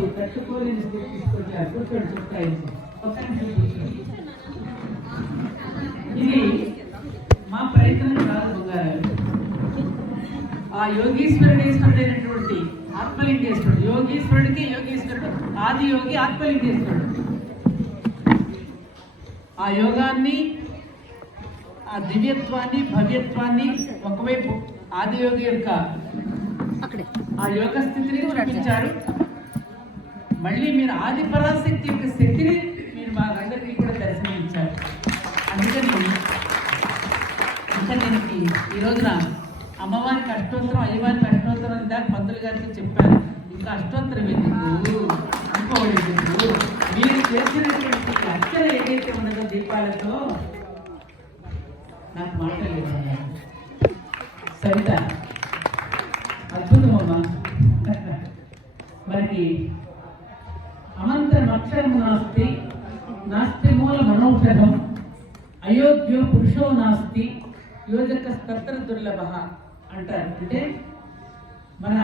వాళ్ళు తట్టుకోలేని స్థితి తీసుకొచ్చారు. కూర్చోండి చెప్తాయి. ఇది మా ప్రయత్నం కాదు బంగారు. ఆ యోగీశ్వరుడైనటువంటి ఆత్మలింగేశ్వరుడు, యోగీశ్వరుడికి యోగీశ్వరుడు ఆది యోగి ఆత్మలింగేశ్వరుడు. ఆ యోగాన్ని, ఆ దివ్యత్వాన్ని, భవ్యత్వాన్ని ఒకవైపు ఆదియోగి యొక్క ఆ యోగ స్థితిని చూపించారు. మళ్ళీ మీరు ఆది పరాశక్తి యొక్క శక్తిని మీరు మా అందరికీ కూడా దర్శనమిచ్చారు. అందుకని నేను ఈ రోజున అమ్మవారికి అష్టోత్తరం, అయ్యవారికి అష్టోత్తరం దాకా పంతులు గారితో చెప్పాను. ఇంకా అష్టోత్తరం ఎందుకు, ఇంకోటి ఎందుకు, మీరు చేసినటువంటి అర్చన ఏదైతే ఉన్నదో దీపాలతో నాకు మాట్లాడలేదు. సరిత అద్భుతం అమ్మా. మనకి అమంతమక్షరం నాస్తి, నాస్తి మూల మనౌషధం, అయోధ్యో పురుషో నాస్తి, యోజక స్తత్ర దుర్లభ అంటారు. అంటే మన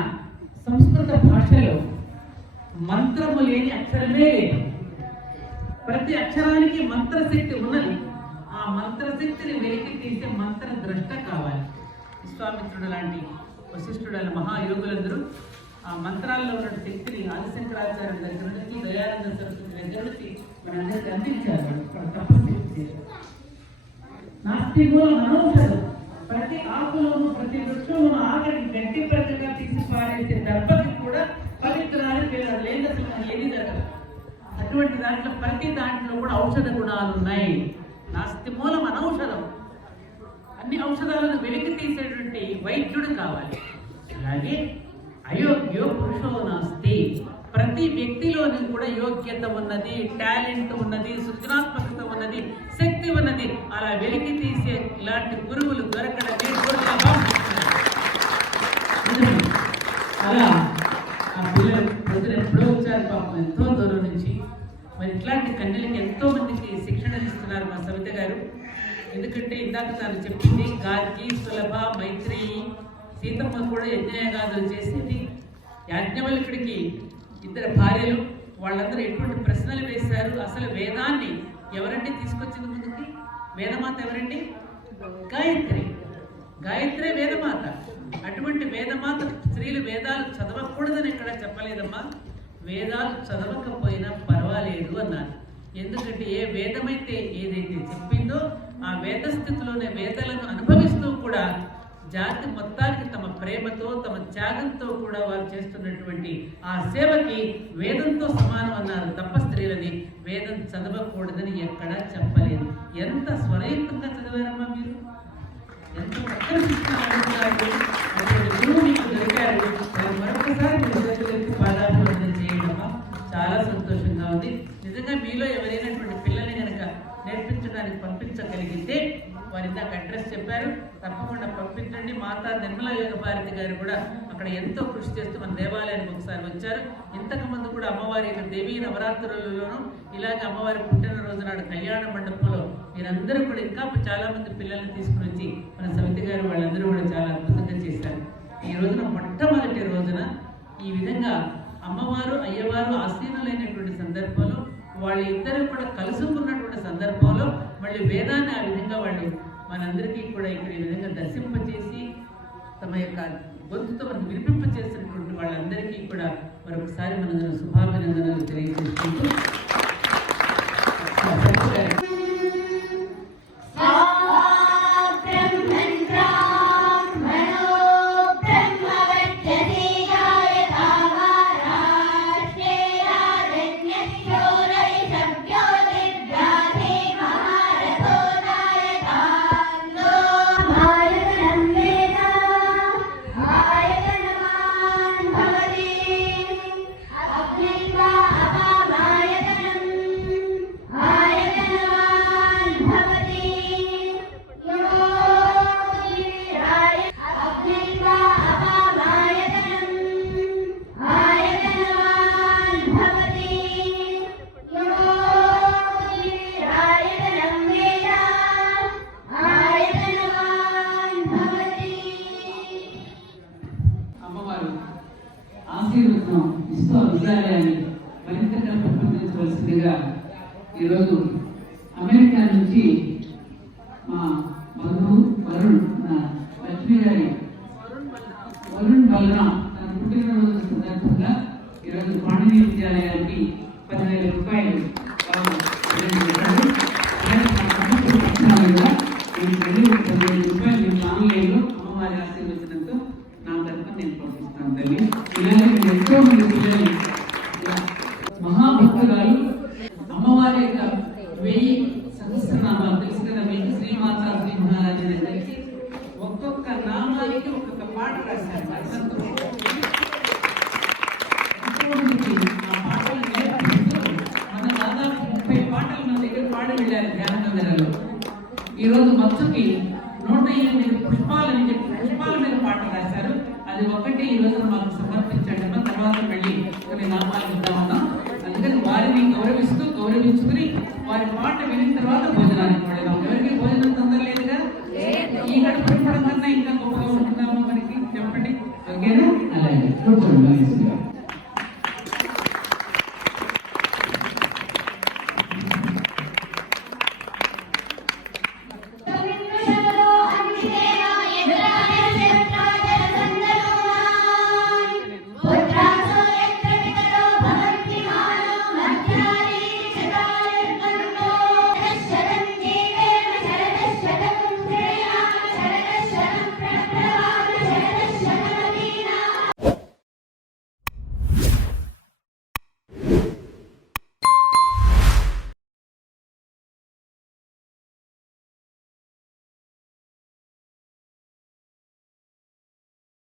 సంస్కృత భాషలో మంత్రము లేని అక్షరమే లేదు. ప్రతి అక్షరానికి మంత్రశక్తి ఉన్నది. ఆ మంత్రశక్తిని వెలికి తీసే మంత్ర ద్రష్ట కావాలి. విశ్వామిత్రుడు లాంటి, వశిష్ఠుడు లాంటి మహాయోగులందరూ ఆ మంత్రాల్లో ఉన్న శక్తిని ఆదిశంకరాచార్యుల దగ్గర నుంచి, దయానంద సరస్వతి దగ్గర నుంచి మనందరికీ అందించారు. నాస్తి మూల మనౌషధం, ప్రతి ఆకులోను ప్రతి వృక్షంలోను ఆఖరి గట్టి ప్రజగా తీసి పారేసే దర్భకి కూడా పవిత్రాలు పేరు లేదు. అసలు ఏది జరగదు. అటువంటి దాంట్లో ప్రతి దాంట్లో కూడా ఔషధ గుణాలు ఉన్నాయి. నాస్తి మూలం అనౌషధం. అన్ని ఔషధాలను వెలికి తీసేటువంటి వైద్యుడు కావాలి. అలాగే అయోగ్యో పురుషో నాస్తి, ప్రతి వ్యక్తిలోని కూడా యోగ్యత ఉన్నది, టాలెంట్ ఉన్నది, సృజనాత్మకత ఉన్నది, శక్తి ఉన్నది. అలా వెలికి తీసే ఇలాంటి గురువులు దొరకడమే దుర్లభం. అలా ఆ పిల్లలు ప్రజలు ఎప్పుడో వచ్చారు పాపం, ఎంతో దూరం నుంచి. మరి ఇట్లాంటి కన్యలకి ఎంతో మందికి శిక్షణ ఇస్తున్నారు మా సవిత గారు. ఎందుకంటే ఇందాక తాను చెప్పింది, గార్గి, సులభ, మైత్రి, సీతమ్మ కూడా యజ్ఞయాగాదులు చేసేది. యాజ్ఞవల్కుడికి 2 భార్యలు, వాళ్ళందరూ ఎటువంటి ప్రశ్నలు వేశారు. అసలు వేదాన్ని ఎవరండి తీసుకొచ్చింది ముందుకి? వేదమాత ఎవరండి? గాయత్రి. గాయత్రే వేదమాత. అటువంటి వేదమాత స్త్రీలు వేదాలు చదవకూడదని ఎక్కడ చెప్పలేదమ్మా. వేదాలు చదవకపోయినా పర్వాలేదు అన్నారు. ఎందుకంటే ఏ వేదమైతే ఏదైతే చెప్పిందో ఆ వేదస్థితిలోనే వేదాలను అనుభవిస్తూ కూడా జాతి మొత్తానికి తమ ప్రేమతో, తమ త్యాగంతో కూడా వారు చేస్తున్నటువంటి ఆ సేవకి వేదంతో సమానం అన్నారు తప్ప స్త్రీలని వేదం చదవకూడదని ఎక్కడా చెప్పలేదు. ఎంత స్వరయుక్తంగా చదివారమ్మా మీరు, ఎంత చక్కని గురువు మీకు దొరికారు. మరొకసారి పాదాభివందనం చేయడమ్మా, చాలా సంతోషంగా ఉంది. నిజంగా మీలో ఎవరైనటువంటి పిల్లల్ని కనుక నేర్పించడానికి పంపించగలిగితే, వారి ఇందాక అడ్రస్ చెప్పారు, తప్పకుండా పంపించండి. మాతా నిర్మలా యోగ భారతి గారు కూడా అక్కడ ఎంతో కృషి చేస్తూ మన దేవాలయానికి ఒకసారి వచ్చారు. ఇంతకుముందు కూడా అమ్మవారి యొక్క దేవీ నవరాత్రులలోనూ ఇలాగే అమ్మవారి పుట్టినరోజు నాడు కళ్యాణ మండపంలో మీరందరూ కూడా ఇంకా చాలా మంది పిల్లల్ని తీసుకుని వచ్చి మన సవిత గారు వాళ్ళందరూ కూడా చాలా అద్భుతంగా చేశారు. ఈ రోజున మొట్టమొదటి రోజున ఈ విధంగా అమ్మవారు అయ్యవారు ఆసీనులైనటువంటి సందర్భంలో, వాళ్ళిద్దరూ కూడా కలుసుకున్నటువంటి సందర్భంలో మళ్ళీ వేదాన్ని ఆ విధంగా వాళ్ళు మనందరికీ కూడా ఇక్కడ ఈ విధంగా దర్శింపచేసి తమ యొక్క గొంతుతో మనం వినిపింపచేసినటువంటి వాళ్ళందరికీ కూడా మరొకసారి మన శుభాభినందనలు తెలియజేసుకుంటూ విశ్వవిద్యాలయాన్ని మరింతగా పెంపొందించవలసిందిగా ఈరోజు అమెరికా నుంచి మా బంధువు లక్ష్మి గారి వరుణ్ బలరాం తన పుట్టినరోజు సందర్భంగా ఈరోజు పాండిని విద్యాలయానికి 10,000 రూపాయలు ఆన్లైన్లో అమ్మవారి ఆశీర్వచనంతో నా తరఫున నేను పంపిస్తాను తల్లి. ఇలాగే మీరు ఎంతో మంది పిల్లలు మహాభక్తురాలు అమ్మవారి యొక్క 1000 సహస్రనామాలు తెలుసు కదా మీకు. శ్రీమాతా శ్రీ మహారాజు దగ్గరికి ఒక్కొక్క నామానికి ఒక్కొక్క పాట రాశారు. ఆ పాటలు నేర్పిస్తూ మన దాదాపు 30 పాటలు మన దగ్గర పాడి వెళ్ళారు ధ్యాన మందిరంలో. ఈరోజు మత్సుకి 108 పుష్పాలని చెప్పి పుష్పాల మీద పాట రాశారు. అది ఒక్కటి ఈ రోజు మాకు సమర్పించండి. తర్వాత మళ్ళీ కొన్ని నామాలు ఇద్దామన్నా. అందుకని వారిని గౌరవించుకుని వారి పాట వినిన తర్వాత భోజనానికి పడదాం. ఎవరికి భోజనం తొందర లేదుగా. ఈ గడుపు కన్నా ఇంకా గొప్పగా ఉంటున్నాము మనకి చెప్పండి. ఓకేనా? అలాగే